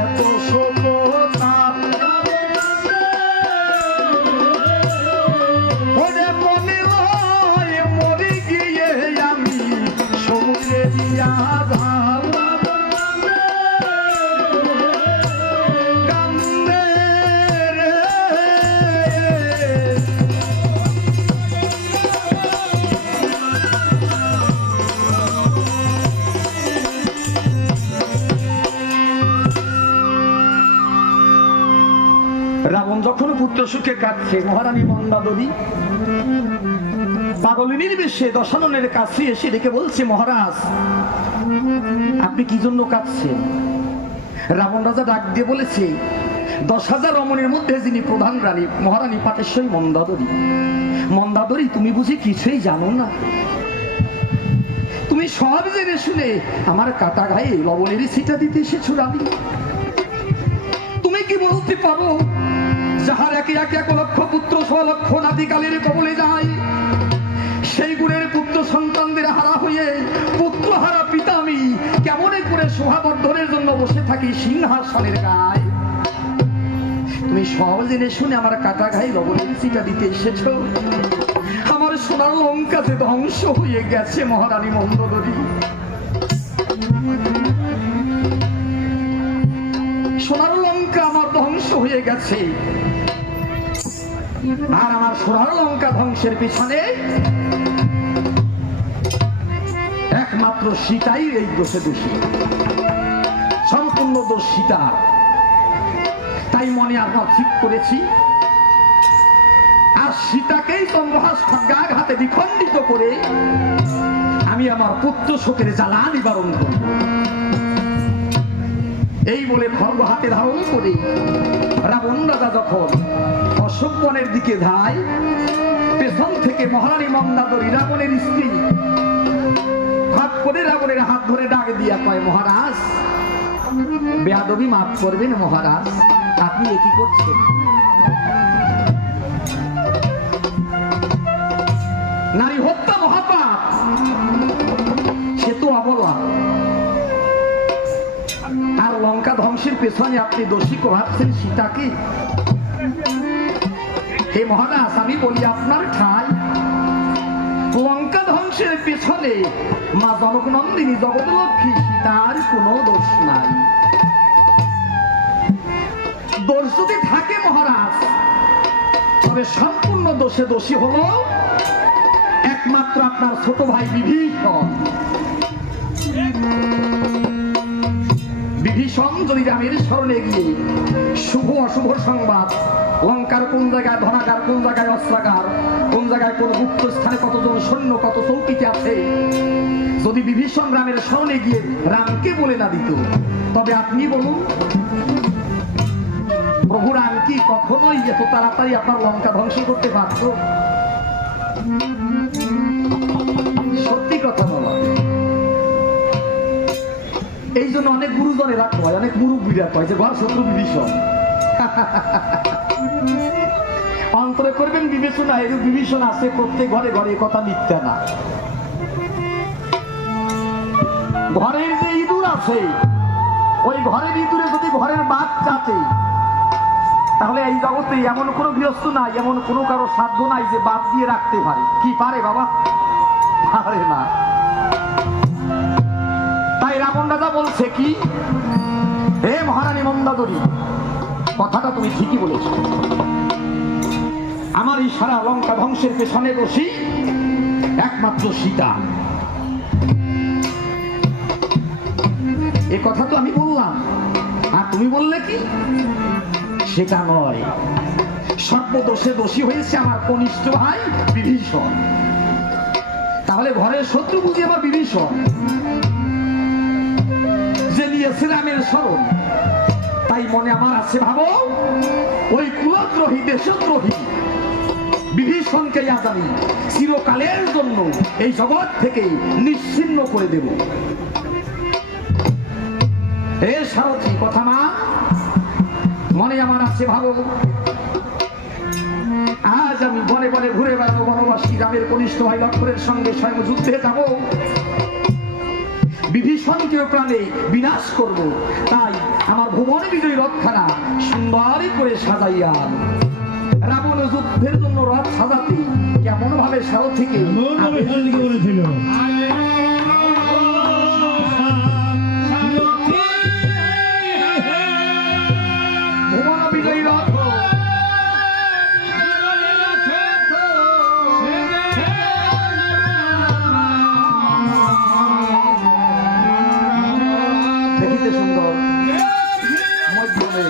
এত শোকতা ওরে মনে হয় মরে গিয়ে আমি সমুদ্রে দিয়া রাবণ যখন পুত্র সুখে কাটছে, মহারানী মন্দাদরী পাগলিনীর বেশে দশাননের কাছে এসে ডেকে বলছে, মহারাজ আপনি কি জন্য কাঁদছেন? রাবণ রাজা ডাক দিয়ে বলেছে, 10,000 রমণীর মধ্যে যিনি প্রধান রানী মহারানী পাটেশ্বরী মন্দাদরী। মন্দাদরী, তুমি বুঝি কিছুই জানো না? তুমি সব জেনে শুনে আমার কাটা গায়ে লবণের ছিটা দিতে এসেছো রানী? তুমি কি বলতে পারো যাহার একে একে 1 লক্ষ পুত্র 100 লক্ষ নাতিকালের কবলে যায়, সেই গুণের পুত্র সন্তানদের হারা হয়ে পুত্র হারা পিতা আমি কেমন করে শোভাবর্ধনের জন্য বসে থাকি সিংহাসনের গায়ে? তুমি সব জেনে শুনে আমার কাটা গায়ে লবণের ছিটা দিতে এসেছো। আমার সোনার লঙ্কা যে ধ্বংস হয়ে গেছে মহারানী মন্দাদরী। সোনার লঙ্কা আমার ধ্বংস হয়ে গেছে, আর আমার সোনার লঙ্কা ধ্বংসের পিছনে একমাত্র সীতাই এই দোষে দোষী, সম্পূর্ণ দোষ সীতার। তাই মনে আমরা ঠিক করেছি আর সীতাকেই চন্দ্রহাস খড়্গাঘাতে বিখণ্ডিত করে আমি আমার পুত্র শোকের জ্বালা নিবারণ করব। এই বলে খড়গ হাতে ধারণ করে রাবণ রাজা যখন অশোক বনের দিকে যায়, পেছন থেকে মহারানী মন্দাদরী রাবণের স্ত্রী হাত করে রাবণের হাত ধরে ডাক দিয়া কয়, মহারাজ বেয়াদবি মাফ করবেন মহারাজ, আপনি এ কি করছেন? নারী হত্যা মহাপাপ, সে তো অবলা। আর লঙ্কা ধ্বংসের পেছনে আপনি দোষী ভাবছেন সীতাকে? হে মহারাজ, আমি বলি আপনার ঠাই লঙ্কা ধ্বংসের পেছনে মা জনকনন্দিনী জগৎলক্ষ্মী সীতার কোনো দোষ নাই। দোষ যদি থাকে মহারাজ, তবে সম্পূর্ণ দোষে দোষী হলো একমাত্র আপনার ছোট ভাই বিভীষণ। বিভীষণ যদি রামের শরণে গিয়ে শুভ অশুভ সংবাদ, লঙ্কার কোন জায়গায় ধনাগার, কোন জায়গায় অস্ত্রাগার, কোন জায়গায় কোন গুপ্ত স্থানে কতজন সৈন্য কত চৌকিতে আছে, যদি বিভীষণ রামের শরণে গিয়ে রামকে বলে না দিত, তবে আপনি বলুন প্রভু রাম কি কখনোই এত তাড়াতাড়ি আপনার লঙ্কা ধ্বংস করতে পারত? সত্যি কথা বলা। এই জন্য অনেক গুরুজনেরা কয়, অনেক মুরব্বীরা কয় যে ঘর শত্রু বিভীষণ। অন্তরে করবেন বিবেচনা, এরূপ বিভীষণ আছে প্রত্যেক ঘরে ঘরে, কথা মিথ্যা না। ঘরের যে ইঁদুর আছে, ওই ঘরের ইঁদুরে যদি ঘরের বাদ চাটে, তাহলে এই জগতে এমন কোনো গৃহস্থ নাই, এমন কোনো কারো সাধ্য নাই যে বাদ দিয়ে রাখতে পারে। কি পারে বাবা? পারে না। তাই রাবণ রাজা বলছে কি, হে মহারানী মন্দাদরী, কথাটা তুমি ঠিকই বলেছ, আমার এই সারা লঙ্কা ধ্বংসের পেছনে দোষী একমাত্র সীতা। এ কথা তো আমি বললাম, আর তুমি বললে কি সেটা নয়, সর্বদোষে দোষী হয়েছে আমার কনিষ্ঠ ভাই বিভীষণ। তাহলে ঘরের শত্রু বুঝি আমার বিভীষণ, যে নিয়েছে রামের শরণ। তাই মনে আমার আছে ভাবো, ওই কুলদ্রোহী দেশদ্রোহী বিভীষণকে আজ আমি চিরকালের জন্য এই জগৎ থেকে নিশ্চিহ্ন করে দেব। হে সারথী, কথা মা মনে আমার আছে ভাবো, আজ আমি বনে বনে ঘুরে বেড়াবো, বনবাসী রামের কনিষ্ঠ ভাই লক্ষ্মণের সঙ্গে স্বয়ং যুদ্ধে যাব। বিভীষণ নিঃসন্দেহ প্রাণে বিনাশ করব। তাই আমার ভুবন বিজয়ী রথখানা সুন্দর করে সাজাইয়া রাবণ যুদ্ধের জন্য রথ সাজাতে কেমন ভাবে সারথীকে করেছিল। ভুবন বিজয়ী রথ দেখিতে সুন্দর মধ্যমে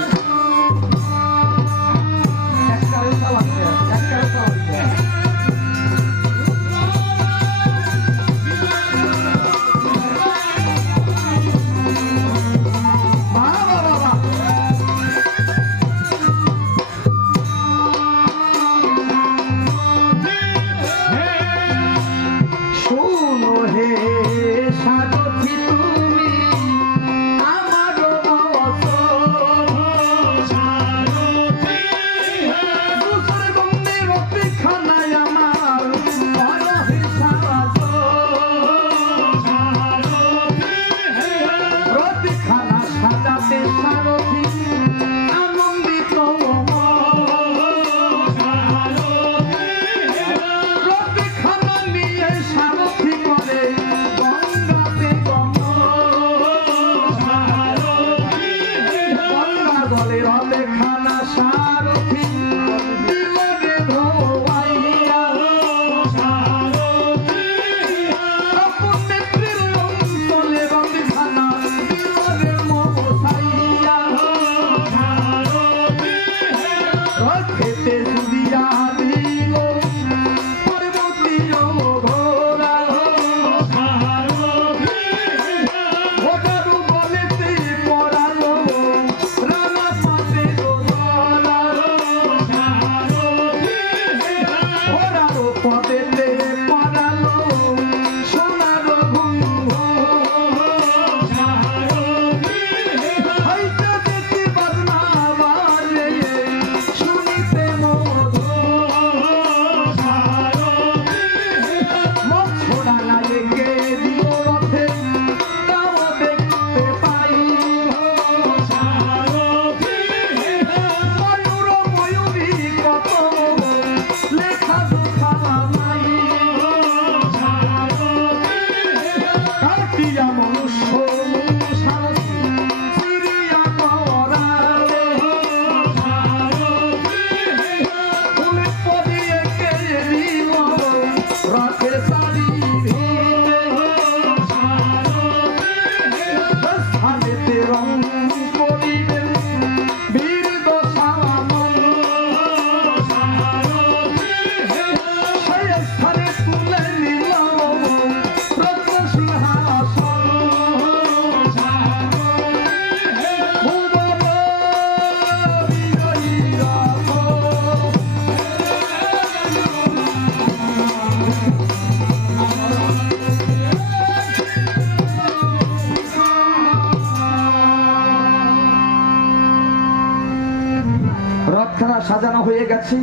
রথখানা সাজানো হয়ে গেছে।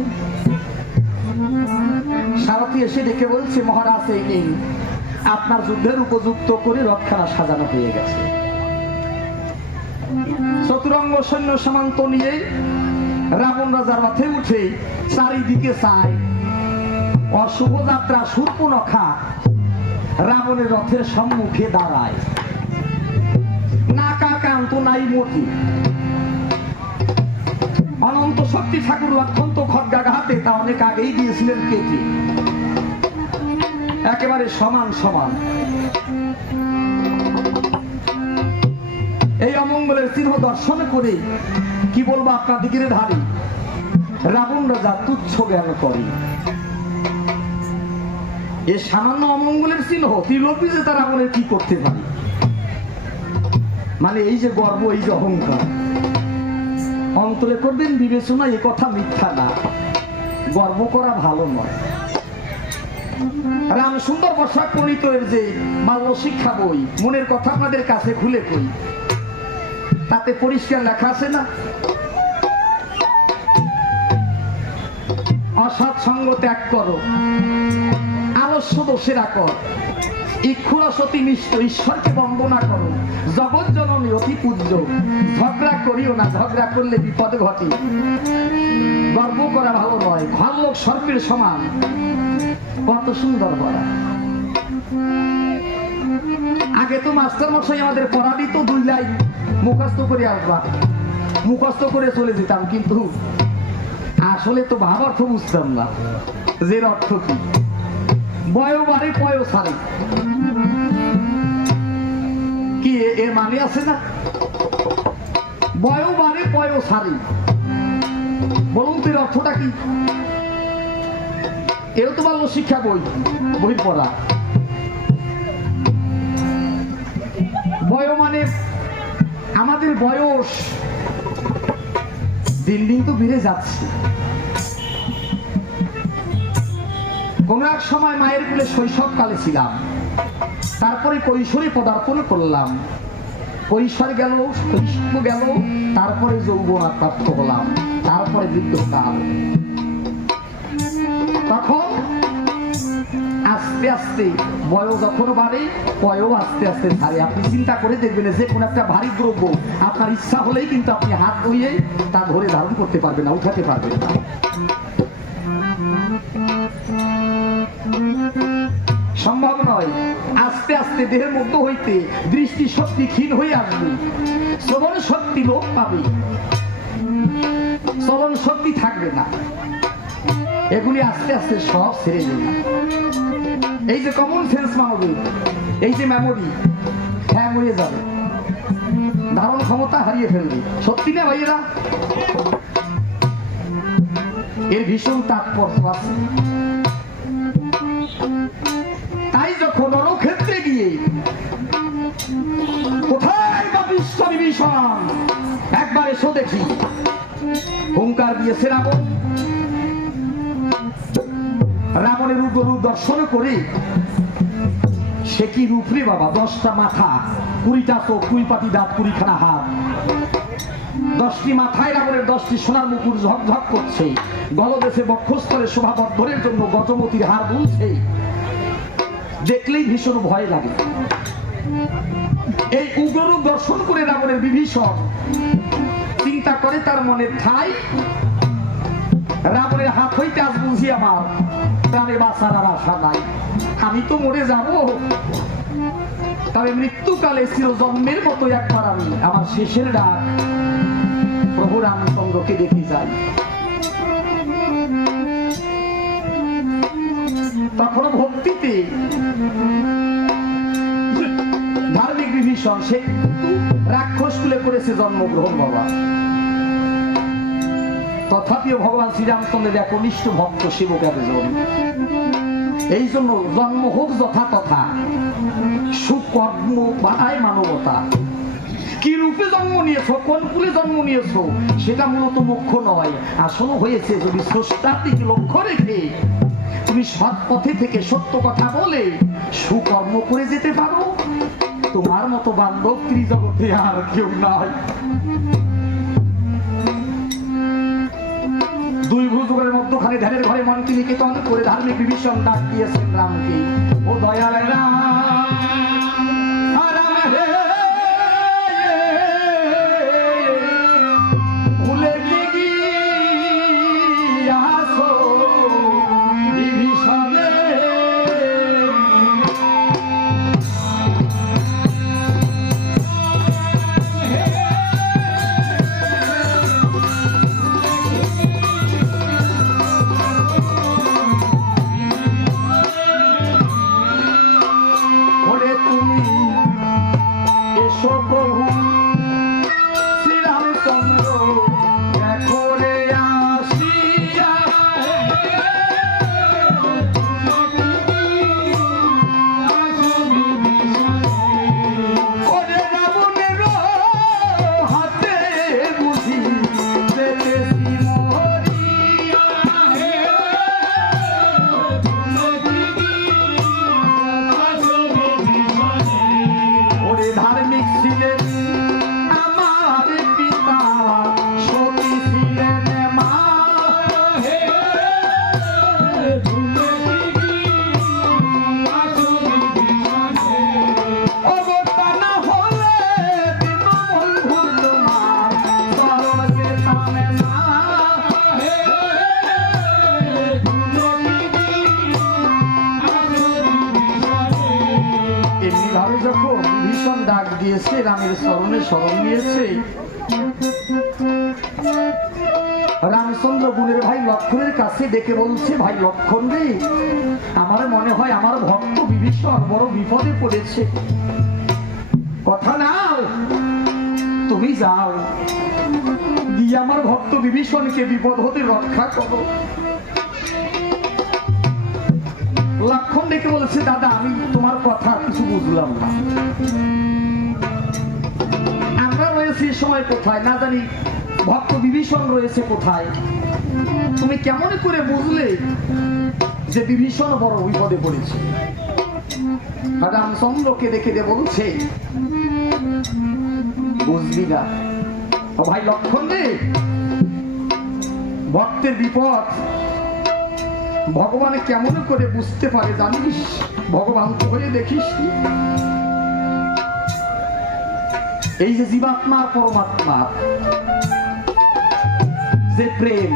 সারথী এসে ডেকে বলছে, মহারাজ এই নিন, আপনার যুদ্ধের উপযুক্ত করে রথখানা সাজানো হয়ে গেছে। চতুরঙ্গ সৈন্য সামন্ত নিয়ে রাবণ রাজার রথে উঠে চারিদিকে চায়। অশুভ যাত্রা শূর্পণখা রাবণের রথের সম্মুখে দাঁড়ায়। নাকা কান্ত নাই মতি। অনন্ত শক্তি ঠাকুর অত্যন্ত খড়গাঘাতে তা অনেক আগেই দিয়েছিলেন কেটে, একেবারে সমান সমান। এই অমঙ্গলের চিহ্ন দর্শন করে কি বলবো আপনার দিকে ধারে রাবণ রাজা তুচ্ছ জ্ঞান করে। এ সামান্য অমঙ্গলের চিহ্ন ত্রিলোপী যে তার রাবণের কি করতে পারে। মানে এই যে গর্ব, এই যে অহংকার, অন্তরে করবেন বিবেচনা, এ কথা মিথ্যা না, গর্ব করা ভালো নয়। রাম সুন্দর বর্ষা প্রণীত এর যে বাল্য শিক্ষা বই, মনের কথা আপনাদের কাছে খুলে কই, তাতে পরিষ্কার লেখা আছে না, অসৎ সঙ্গ ত্যাগ করো, আলস্য দোষেরা কর, ইক্ষুরসতি মিষ্ট, ঈশ্বরকে বন্দনা করো, জগৎ জননী অতি পূজ্য। ঝগড়া করিও না, ঝগড়া করলে বিপদ ঘটে। গর্ব করা ভালো নয়, ভাল্লোক সর্পের সমান। কত সুন্দর বলা। আগে তো মাস্টার মশাই আমাদের পড়া দিত 2 লাইন মুখস্থ করে আসবা, মুখস্থ করে চলে যেতাম, কিন্তু আসলে তো ভাব অর্থ বুঝতাম না যে অর্থ কি। বয় বাড়ে পয় সারে, কি এর মানে আছে না? বয় বাড়ে পয় সারে, বলুন তো এর অর্থটা কি? এও তো ভালো শিক্ষা বই পড়া। বয় মানে আমাদের বয়স দিন দিন তো বেড়ে যাচ্ছে। কোন এক সময় মায়ের কোলে শৈশবকালে ছিলাম, তারপরে কৈশোরে পদার্পণ করলাম, কৈশোর গেল, শৈশব গেল, তারপরে যৌবনা প্রাপ্ত হলাম, তারপরে বৃদ্ধকাল। তখন আস্তে আস্তে বয়স যখন বাড়ে, পয়ও আস্তে আস্তে ছাড়ে। আপনি চিন্তা করে দেখবেন যে কোন একটা ভারী দ্রব্য আপনার ইচ্ছা হলেই কিন্তু আপনি হাত ধুয়ে তা ধরে ধারণ করতে পারবেন না, উঠাতে পারবেন না। সম্ভব নয়। আস্তে আস্তে দেহের মধ্যে হইতে দৃষ্টি শক্তি ক্ষীণ হয়ে আসবে, শ্রবণ শক্তি লোপ পাবে, চলন শক্তি থাকবে না। এগুলি আস্তে আস্তে সব ছেড়ে যাবে। এই যে কমন সেন্স মানবের, এই যে মেমোরি, হ্যাঁ মরে যাবে, ধারণ ক্ষমতা হারিয়ে ফেলবে। সত্যি না ভাইয়েরা? এর ভীষণ তাৎপর্য আছে। তাই যখন রণক্ষেত্রে গিয়ে কোথায় বা বিশ্ব বিভীষণ, একবার এসো দেখি, হুঙ্কার দিয়েছে রাবণ। রাবণের রূপ দর্শন করে, সে কি রূপ রে বাবা! 10টা মাথা, 20টা চোখ, 2 পাটি দাঁত, 20খানা হাত, 10টি মাথায় রাবণের 10টি সোনার মুকুট ঝকঝক করছে, গলদেশে বক্ষস্থলে শোভাবর্ধনের জন্য গজমতির হার দুলছে। দেখলেই ভীষণ ভয় লাগে। এই উগ্ররূপ দর্শন করে রাবণের বিভীষণ চিন্তা করে তার মনে, ঠাই রাবণের হাত হইতে আজ বুঝি আমার প্রাণে বাঁচার আর আশা নাই, আমি তো মরে যাব। তবে মৃত্যুকালে চিরজন্মের মতো একবার আমি আমার শেষের ডাক প্রভু রামচন্দ্রকে দেখে যাই। তখন ভক্তিতে ধার্মিক বিভীষণ, সে রাক্ষস কুলে করেছে জন্মগ্রহণ বাবা। তথাপিও ভগবান শ্রীরামচন্দ্রের একনিষ্ঠ ভক্ত সেবক একজন। এই জন্য জন্ম হোক যথা তথা, সুকর্ম বাধায় মানবতা। কি রূপে জন্ম নিয়েছ, কোন কুলে জন্ম নিয়েছ, সেটা মূলত মুখ্য নয়। আসল হয়েছে যদি স্রষ্টার দিকে লক্ষ্য রেখে তুমি সৎ পথে থেকে সত্য কথা বলে সুকর্ম করে যেতে পারো, তোমার মতো বান্ধব ত্রিজগতে আর কেউ নাই। 2 ভুজুগের মধ্যখানে ধ্যানের ঘরে মনকে নিকেতন করে ধার্মিক বিভীষণ ডাক দিয়েছেন রামকে, ও দয়াল রাম, ওরে তুমি দিয়েছে, রামের চরণে শরণ নিয়েছে। রামচন্দ্র গুণের ভাই লক্ষণের কাছে ডেকে বলছে, ভাই লক্ষণ রে, আমার মনে হয় আমার ভক্ত বিভীষণ বড় বিপদে পড়েছে। কথা নাও, তুমি যাও, গিয়ে আমার ভক্ত বিভীষণকে বিপদ হতে রক্ষা করো। লক্ষণ ডেকে বলেছে, দাদা আমি তোমার কথা কিছু বুঝলাম না। আমরা রয়েছি সময় কোথায় না জানি, ভক্ত বিভীষণ রয়েছে কোথায়? তুমি কেমন করে বুঝলে যে বিভীষণ বড় বিপদে পড়েছে? রামচন্দ্রকে দেখে দে বলছে, বুঝবি না ভাই লক্ষণ রে, ভক্তের বিপদ ভগবান কেমন করে বুঝতে পারে জানিস? ভগবান তো হয়ে দেখিস, এই যে জীবাত্মা পরমাত্মা, যে প্রেম,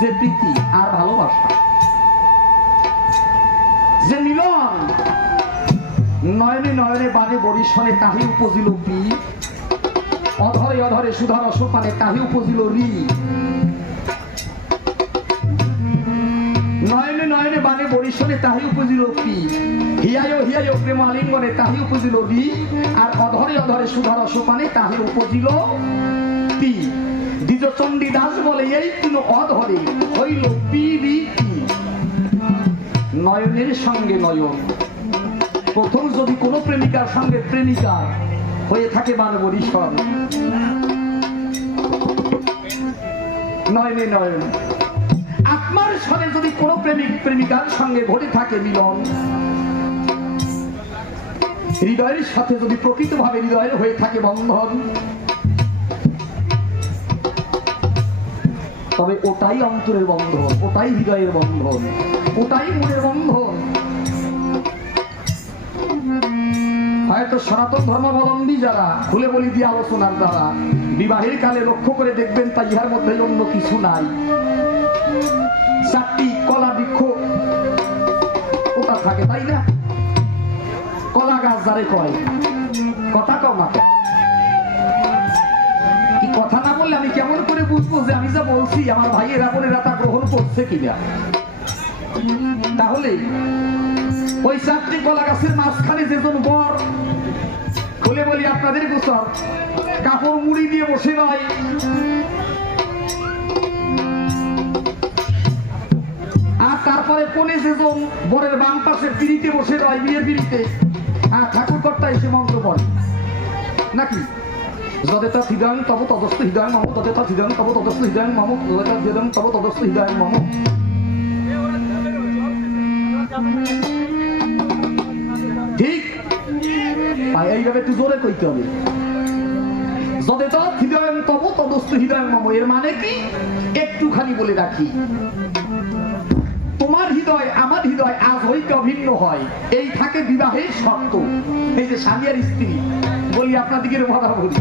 যে প্রীতি আর ভালোবাসা, যে মিলন, নয়নে নয়নে বানে বরিশনে তাহি উপজিল পি, অধরে অধরে সুধা রসপানে তাহি উপজিল রি। নয়নে নয়নে বানে বরিশনে তাহি উপজিল পি, হিয়ায় হিয়ায় প্রেম আলিঙ্গনে তাহি উপজিল রি, আর অধরে অধরে সুধা রসপানে তাহি উপজিল পি। দ্বিজচণ্ডী দাস বলে এই তিন অধরে হইল পি রি পি। নয়নের সঙ্গে নয়ন, প্রথম যদি কোনো প্রেমিকার সঙ্গে প্রেমিকা হয়ে থাকে বানবরিশন, নয়নে নয়ন। আত্মার সঙ্গে যদি কোনো প্রেমিক প্রেমিকার সঙ্গে ঘটে থাকে মিলন, হৃদয়ের সাথে যদি প্রকৃতভাবে হৃদয়ের হয়ে থাকে বন্ধন, তবে ওটাই অন্তরের বন্ধন, ওটাই হৃদয়ের বন্ধন, ওটাই মনের বন্ধন। হয়তো সনাতন ধর্মাবলম্বী যারা খুলে বলি দিয়ে আলোচনার দ্বারা বিবাহের কালে লক্ষ্য করে দেখবেন, তা ইহার মধ্যে অন্য কিছু নাই। চারটি কলা বৃক্ষ ওটা থাকে, তাই না? কলা গাছ যারে কয়, কথা কও না কি? কথা না বললে আমি কেমন করে বুঝবো যে আমি যা বলছি আমার ভাইয়েরা বোনেরা তা গ্রহণ করছে কিনা? তাহলে ওই চারটি কলা গাছের মাঝখানে যেজন বর, খুলে বলি আপনাদের গোসর, কাপড় মুড়ি দিয়ে বসে রয়, আর তারপরে কোণে যেজন বরের বাম পাশে পিড়িতে বসে রয়, বিয়ের পিড়িতে, আর ঠাকুর কর্তা এসে মন্ত্র পড়ে নাকি? যদেতা হৃদয়ং তব তদস্থ হৃদয়ং মম, তদেতা হৃদয়ং তব তদস্থ হৃদয়ং মম, যদেতা হৃদয়ং তব তদস্থ হৃদয়ং মম। ঠিক এইভাবে একটু জোরে কইতে হবে, যদেতা হৃদয়ং তব তদস্থ হৃদয়ং মম। এর মানে কি? একটুখানি বলে রাখি, তোমার হৃদয় আমার হৃদয় আজ হইতে অভিন্ন হয়, এই থাকে বিবাহের শর্ত। এই যে স্বামী আর স্ত্রী বলি, আপনাদিকে কথা বলি,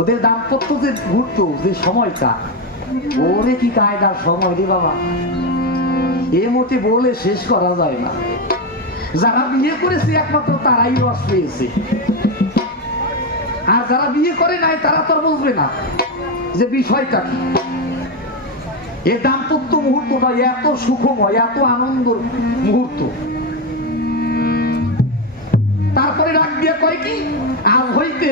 ওদের দাম্পত্য যে মুহূর্ত, যে সময়টা, ওরে কি কায়দার সময় রে বাবা, এ মতে বলে শেষ করা যায় না। যারা বিয়ে করেছে একমাত্র তারাই রস পেয়েছে, আর যারা বিয়ে করে নাই তারা তো বুঝবে না যে বিষয়টা কি। এই দাম্পত্য মুহূর্তটা এত সুখময়, এত আনন্দের মুহূর্ত। তারপরে ডাক দিয়ে কয় কি, আজ হইতে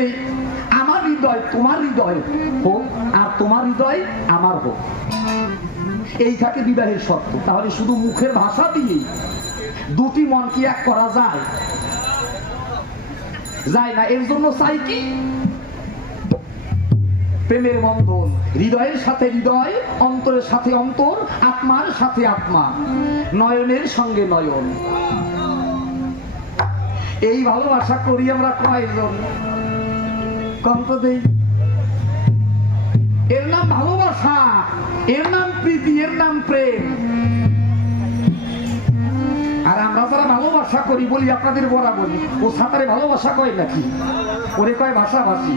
আমার হৃদয় তোমার হৃদয় হোক, আর তোমার হৃদয় আমার হোক। এই থাকে বিবাহের শর্ত। তাহলে শুধু মুখের ভাষা দিয়ে দুটি মন কি এক করা যায়? যায় না। এর জন্য চাই কি? প্রেমের বন্ধন, হৃদয়ের সাথে হৃদয়, অন্তরের সাথে অন্তর, আত্মার সাথে আত্মা, নয়নের সঙ্গে নয়ন। এই ভালোবাসা করি আমরা কয়জন? কন্ত দেই। এর নাম ভালোবাসা, এর নাম প্রীতি, এর নাম প্রেম। আর আমরা যারা ভালোবাসা করি বলি আপনাদের বরাবরই, ও সাঁতারে ভালোবাসা কয় নাকি? ওরে কয় ভাষাভাষী।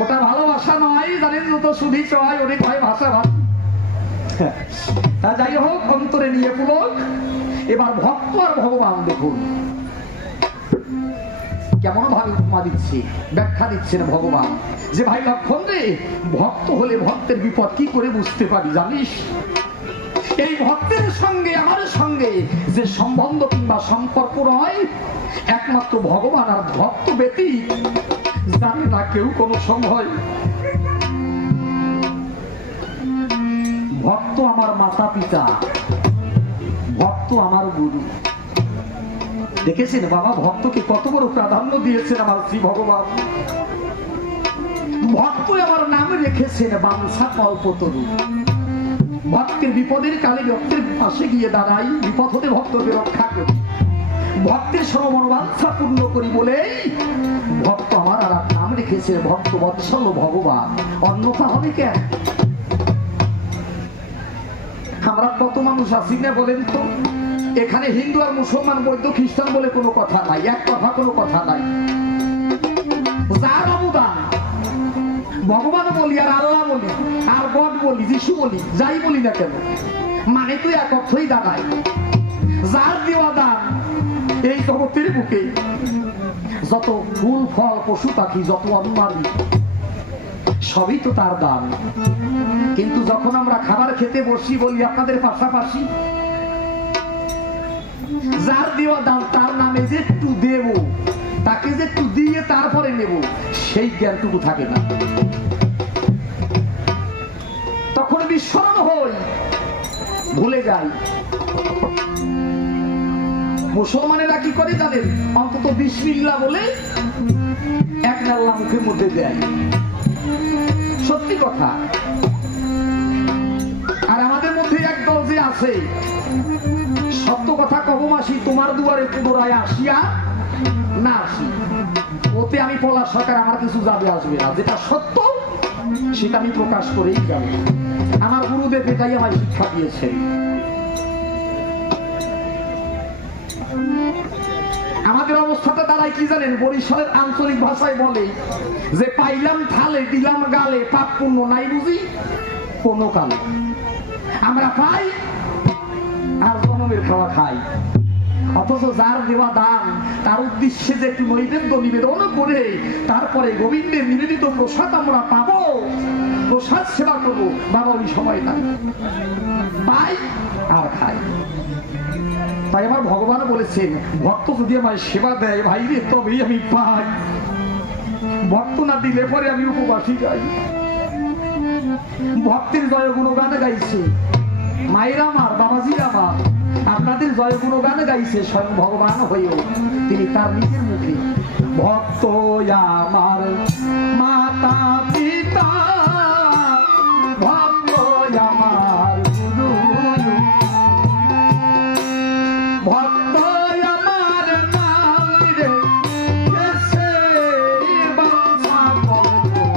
ওটা ভালোবাসা নয়, জানেন তো, শুধু চয়, ওরে কয় ভাষাভাষী। যাই হোক, অন্তরে নিয়ে পুলক। এবার ভক্ত আর ভগবান দেখুন, কেমন ভাবে উপমা দিচ্ছে, ব্যাখ্যা দিচ্ছেন ভগবান যে ভাই লক্ষণ রে, ভক্ত হলে ভক্তের বিপদ কি করে বুঝতে পারি জানিস? এই ভক্তের সঙ্গে আমার সঙ্গে যে সম্বন্ধ কিংবা সম্পর্ক নয়, একমাত্র ভগবান আর ভক্ত ব্যতীত জানে না কেউ কোনো সময়। ভক্ত আমার মাতা পিতা, ভক্ত আমার গুরু। দেখেছেন বাবা ভক্তকে কত বড় প্রাধান্য দিয়েছেন আমার শ্রী ভগবান। ভক্ত আমার নামে রেখেছেন বাঞ্ছা কল্পতরু। ভক্তের বিপদের কালে ভক্তের পাশে গিয়ে দাঁড়াই, বিপদ হতে ভক্তকে রক্ষা করি, ভক্তের সর্বমনোবাঞ্ছা পূর্ণ করি বলেই ভক্ত আমার আর নাম রেখেছে ভক্ত বৎসল ভগবান। অন্যথা হবে কেন? আমরা কত মানুষ আছি না বলেন তো? এখানে হিন্দু আর মুসলমান, বৌদ্ধ খ্রিস্টান বলে কোনো কথা নাই, এক কথা কোনো কথা নাই। যার অবদান ভগবান বলি আর আল্লাহ বলি আর গড বলি, যিশু বলি, যাই বলি না কেন, মানে তুই এক অর্থই দাঁড়ায়। যার দেওয়া দান এই জগতের বুকে যত ফুল ফল পশু পাখি যত অন্নাদি সবই তো তার দান। কিন্তু যখন আমরা খাবার খেতে বসি বলি আপনাদের পাশাপাশি, যার দেওয়া দান তার নামে যে একটু দেব, তাকে যে একটু দিয়ে তারপরে নেব, সেই জ্ঞানটুকু থাকে না। তখন বিস্মরণ হই, ভুলে যাই। মুসলমানেরা কি করে জানেন? অন্তত বিসমিল্লাহ বলে এক নাল্লা মুখের মধ্যে দেয়, সত্যি কথা। আর আমাদের মধ্যে একদল যে আছে, সত্য কথা কব মাসি তোমার দুয়ারে পুনরায় আসিয়া না আসি, ওতে আমি পলাশ সরকার আমার কিছু যাবে আসবে না। যেটা সত্য সেটা আমি প্রকাশ করেই যাব। আমার গুরুদেব এটাই আমার শিক্ষা দিয়েছেন। আমাদের অবস্থাটা দাঁড়ায় কি জানেন? বরিশালের আঞ্চলিক ভাষায় বলে যে পাইলাম থালে দিলাম গালে, পাপ পুণ্য নাই বুঝি কোনো কালে। আমরা পাই আর জনমের খাওয়া খাই, অথচ যার দেওয়া দান তার উদ্দেশ্যে যে একটু নৈবেদ্য নিবেদন করে তারপরে গোবিন্দের নিবেদিত প্রসাদ আমরা পাবো, প্রসাদ সেবা করবো, বাবা ওই সময় নাই, পাই আর খাই। তাই আমার ভগবান বলেছেন ভক্ত যদি আমায় সেবা দেয় ভাই রে তবেই আমি পাই, ভক্ত না দিলে পরে আমি উপবাসী যাই। ভক্তের জয় গুণগান গাইছে মায়ের আমার, বাবাজির আমার, আপনাদের জয় গুণগান গাইছে স্বয়ং ভগবান হয়েও। তিনি তার নিজের মুখে ভক্ত আমার মাতা পিতা, ভক্ত আমার গুরু, ভক্ত আমার নাম রে কেসে বাঞ্ছা কল্পতরু।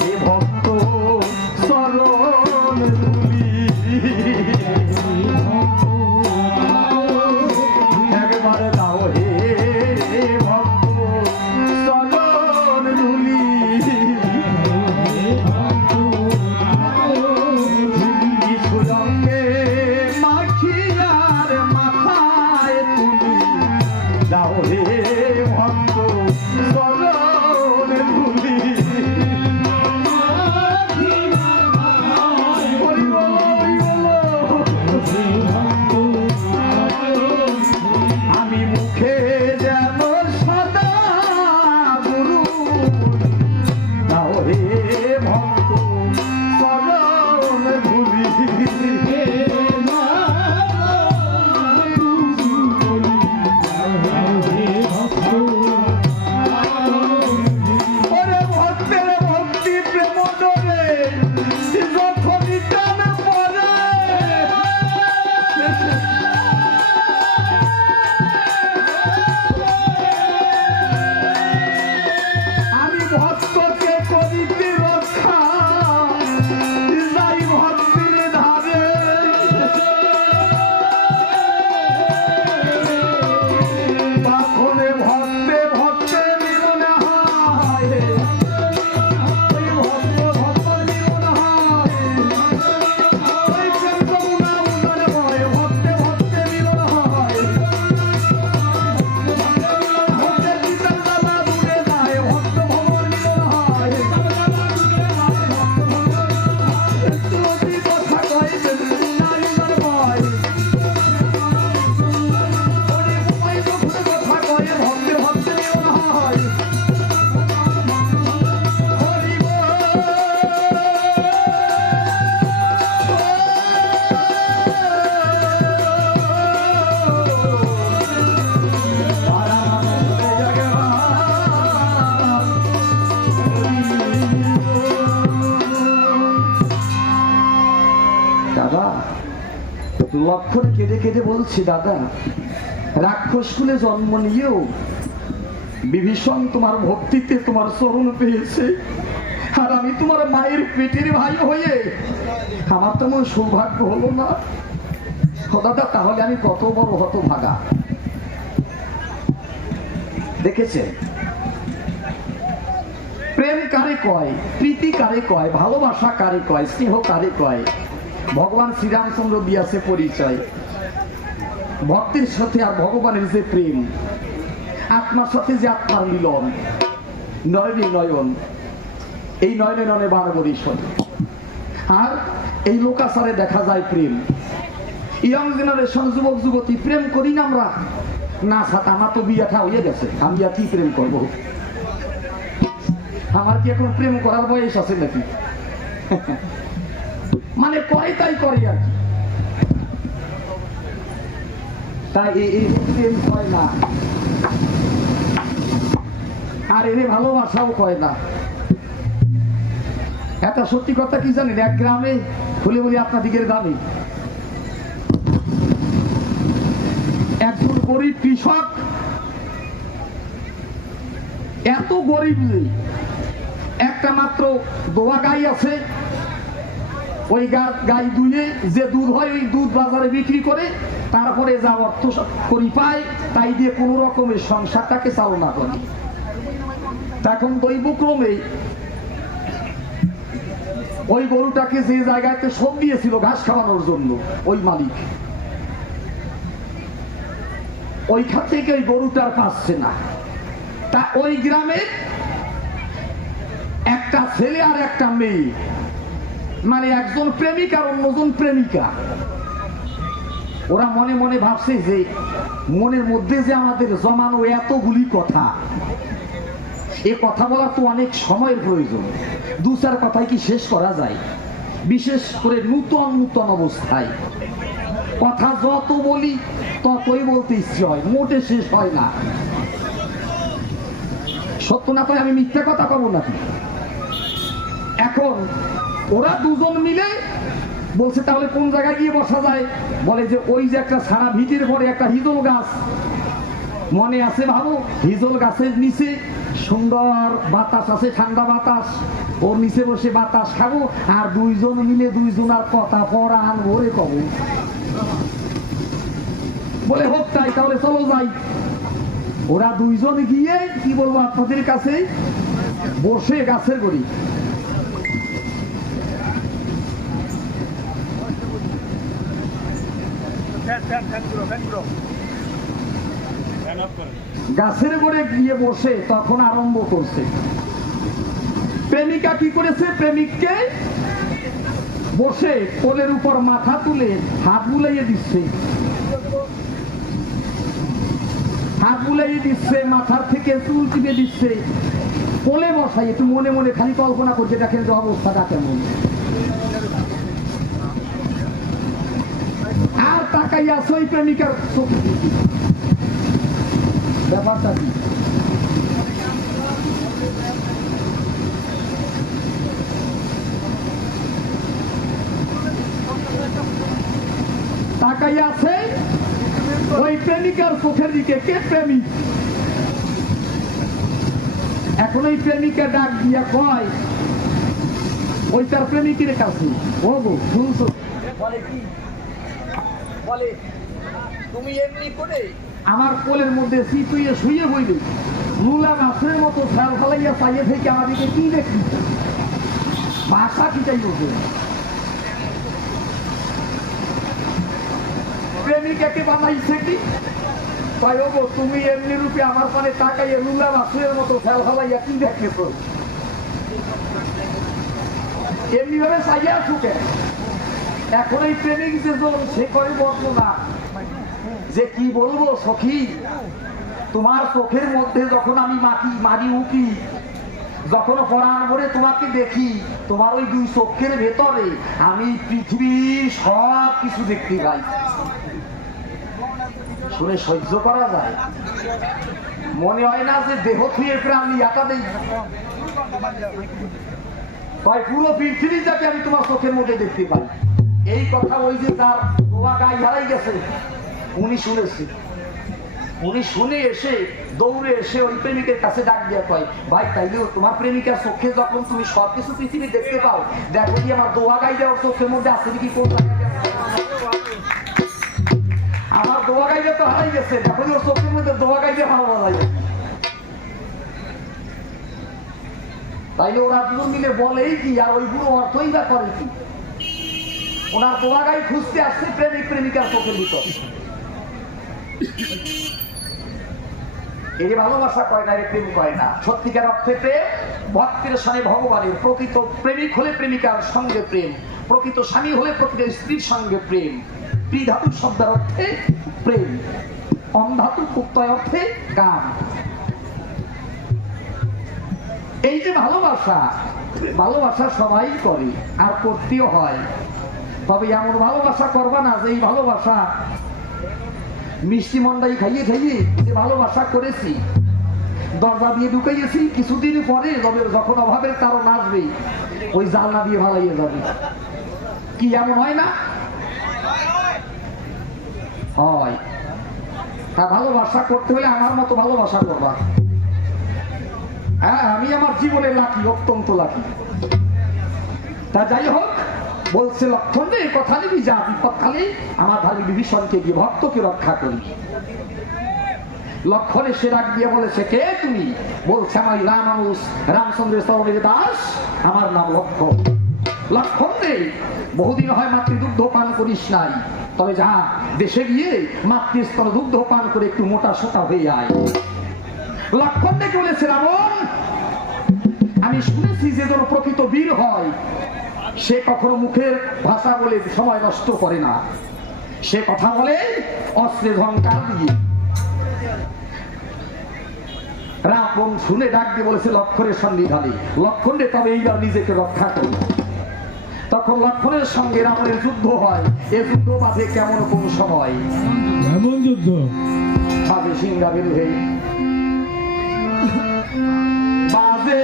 হে ভক্ত চরণ ধুলি, একবার দাও হে ভক্ত চরণ ধুলি, সুরঙ্গে মাখিয়ার মাথায় তুমি দাও হে ভক্ত চরণ ধুলি। আমি মুখে যেন সদা গুরু দাও হে ভক্ত চরণ ধুলি। ওরে ভক্তের ভক্তি প্রেম ডোরে যখনই টান পড়ে, আমি ভক্তকে করিতে রক্ষা যাই ভক্তির ধারে, বাপরে ভক্তে ভক্তে জীবন হয়, ওই ভক্ত ভক্ত জীবন হয়, ওই প্রেম যমুনা উদরে বয়, ভক্তে ভক্তে জীবন হয়, ভক্তের পিতার জ্বালা দূরে যায়, ভক্ত ভবন জীবন হয়, শ্রুতি কথা কয় নারী উদর বয়, ওরে উপায় যখন কথা কয় ভক্তে ভক্তে জীবন হয়। হরি দাদা লক্ষণ কেঁদে কেঁদে বলছি, দাদা রাক্ষস কুলে জন্ম নিয়েও বিভীষণ তোমার ভক্তিতে তোমার চরণ পেয়েছে, আর আমি তোমার মায়ের পেটের ভাই হয়ে আমার তেমন সৌভাগ্য হলো না। ও দাদা তাহলে আমি কত বড় হতভাগা। দেখেছেন প্রেম কারে কয়, প্রীতি কারে কয়, ভালোবাসা কারে কয়, স্নেহ কারে কয়, ভগবান শ্রীরামচন্দ্র দিয়াছে পরিচয়। ভক্তের সাথে আর ভগবানের যে প্রেম, আত্মার সাথে যে আত্মার মিলন, নয়নে নয়ন, এই নয়নে নয়নে বারবরি শোনে। আর এই লোকাচারে দেখা যায় প্রেম। ইয়ং জেনারেশন, যুবক যুবতী প্রেম করি না আমরা, না সাথে আমার তো বিয়াটা হয়ে গেছে, আমি আর কি প্রেম করবো? আমার কি এখন প্রেম করার বয়স আছে নাকি? মানে করে তাই করে আর কি। তাই এই প্রেম হয় না, আর এনে ভালোবাসাও কয় না। একটা সত্যি কথা কি জানেন, এক গ্রামে বলে বলি আপনার দিকের গ্রামে একজন গরিব কৃষক, এত গরিব যে একটা মাত্র দোয়া গাই আছে, ওই গাই দুয়ে যে দুধ হয় ওই দুধ বাজারে বিক্রি করে তারপরে যা অর্থ করি পায় তাই দিয়ে কোনো রকমের সংসারটাকে চালনা করে। তখন দৈবক্রমে ওই গরুটাকে যে জায়গাতে সব দিয়েছিল ঘাস খাওয়ানোর জন্য ওই মালিক, ওইখান থেকে ওই গরুটার পাচ্ছে না। তা ওই গ্রামের একটা ছেলে আর একটা মেয়ে, মানে একজন প্রেমিক আর অন্যজন প্রেমিকা, ওরা মনে মনে ভাবছে যে মনের মধ্যে যে আমাদের জমানো এতগুলি কথা, এ কথা বলার তো অনেক সময়ের প্রয়োজন, দু চার কথায় কি শেষ করা যায়? বিশেষ করে নূতন নূতন অবস্থায় কথা যত বলি ততই বলতে ইচ্ছে হয়, মোটে শেষ হয় না। সত্য না তাই আমি মিথ্যা কথা কব নাকি? এখন ওরা দুজন মিলে বলছে তাহলে কোন জায়গায় গিয়ে বসা যায়? বলে যে ওই যে একটা সারা ভিটির পরে একটা হিজল গাছ, মনে আছে ভালো? হিজল গাছের নিচে সুন্দর বাতাস আছে, ঠান্ডা বাতাস, ওর নিচে বসে বাতাস খাবো আর দুইজন মিলে দুইজনার কথা পরান ভরে কব। বলে হোক তাই, তাহলে চলো যাই। ওরা দুইজন গিয়ে কি বলবো আপনাদের কাছে, বসে গাছের গড়ি গাছের গোড়ে গিয়ে বসে তখন আরম্ভ করছে। প্রেমিকা কি করেছে, প্রেমিককে বসে কোলের উপর মাথা তুলে হাত বুলাইয়ে দিচ্ছে, হাত বুলাইয়ে দিচ্ছে, মাথার থেকে চুল টিপে দিচ্ছে, কোলে বসাই। একটু মনে মনে খালি কল্পনা করছে দেখেন যে অবস্থাটা কেমন। আর তাকাই আছে ওই প্রেমিকার চোখে, ব্যাপারটা কি? তাকাই আছে ওই প্রেমিকার চোখের দিকে। কে প্রেমিক? এখন ওই প্রেমিকা ডাক দিয়া কয় ওই তার প্রেমিকের কাছে, ও গো শুনছো? বলে কি? বলে তুমি এমনি করে আমার কোলের মধ্যে চিতুইয়ে শুয়ে বইলে লুলা মাছের মতো ফেল ফেলাইয়া চাইয়ে থেকে আমাদেরকে কি দেখি, ভাষা কি চাই বলছে? প্রেমিকাকে বানাইছে কি? তাই ও গো তুমি এমনি রূপে আমার পানে তাকাইয়া লুলা মাছের মতো ফেল ফেলাইয়া কি দেখেছ? এমনি ভাবে চাইয়া শুকে। এখন এই প্রেমিক যে সে করে বর্ণনা যে কি বলবো সখী, তোমার চোখের মধ্যে যখন আমি মারি উঠি, যখন পরাণ ভরে তোমাকে দেখি, তোমার ওই দুই চোখের ভেতরে আমি পৃথিবীর সব কিছু দেখতে পাই। শুনে সহ্য করা যায়? মনে হয় না যে দেহ থুয়ে প্রাণ ইয়াটা দেই, তাই পুরো পৃথিবীটাকে আমি তোমার চোখের মধ্যে দেখতে পাই। এই কথা ওই যে তার দোয়া গায়ে হারাই গেছে উনি শুনেছে। উনি শুনে এসে দৌড়ে এসে ওই প্রেমিকের কাছে ডাক দিয়া কয়, ভাই তাইলেও তোমার প্রেমিকার চোখে যখন তুমি সবকিছু পৃথিবী দেখতে পাও, দেখো কি আমার দোয়া গাই দেওয়ার চোখের মধ্যে আছে কি? কোন আমার দোয়া গাইলে তো হারাই গেছে, দেখো ওর চোখের মধ্যে দোয়া গাইলে ভালো হারাই গেছে। তাইলে ওরা দুজন মিলে বলেই কি আর ওইগুলো অর্থই বা করে কি? ওনার দোয়া গাই খুঁজতে আসছে প্রেমিক প্রেমিকার চোখের ভিতর। এই ভালোবাসা কয় না, প্রেম কয় না। সত্যিকার অর্থে প্রেম ভক্তের সাথে ভগবানের। প্রকৃত প্রেমিক হলে প্রেমিকার সঙ্গে প্রেম, প্রকৃত স্বামী হলে প্রকৃত স্ত্রীর সঙ্গে প্রেম। ত্রিধাতু শব্দের অর্থে প্রেম, অন্ধাতু প্রত্যয় অর্থে কাম। এই যে ভালোবাসা, ভালোবাসা সবাই করে আর করতেও হয়, তবে এমন ভালোবাসা করবা না যে এই ভালোবাসা মিষ্টি মন্ডাই খাইয়ে খাইয়ে যে ভালোবাসা করেছি, দরজা দিয়ে ঢুকাইয়েছি, কিছুদিন পরে যখন অভাবের কারণ আসবে ওই জানলা দিয়ে ভালাইয়ে যাবে। কি এমন হয় না? হয়। তা ভালোবাসা করতে হলে আমার মতো ভালোবাসা করবা। হ্যাঁ, আমি আমার জীবনে লাকি, অত্যন্ত লাকি। তা যাই হোক, বলছে লক্ষণ রে কথা নিবি যা, বিপদকালে আমার ভাবি বিভীষণকে গিয়ে ভক্তকে রক্ষা করবি। লক্ষণ এসে ডাক দিয়ে বলেছে, কে তুমি? বলছে আমার রামানুষ রামচন্দ্রের চরণের দাস, আমার নাম লক্ষণ। লক্ষণ রে বহুদিন হয় মাতৃদুগ্ধ পান করিস নাই, তবে যা দেশে গিয়ে মাতৃস্তর দুগ্ধ পান করে একটু মোটা সোটা হয়ে আয়। লক্ষণ ডেকে বলেছে, রাবণ আমি শুনেছি যে যেন প্রকৃত বীর হয় সে কখনো মুখের ভাষা বলে সময় নষ্ট করে না, সে কথা বলে অস্ত্রের ঝংকার দিয়ে। রাবণ শুনে ডাক দিয়ে বলেছে, লক্ষণের সন্নিধানে লক্ষণ রে তবে এইবার নিজেকে রক্ষা করি। তখন লক্ষণের সঙ্গে রাবণের যুদ্ধ হয়। এ যুদ্ধ বাঁধে কেমন কোন সময়, এমন যুদ্ধ বাজে সিংহা বের হয়ে বাজে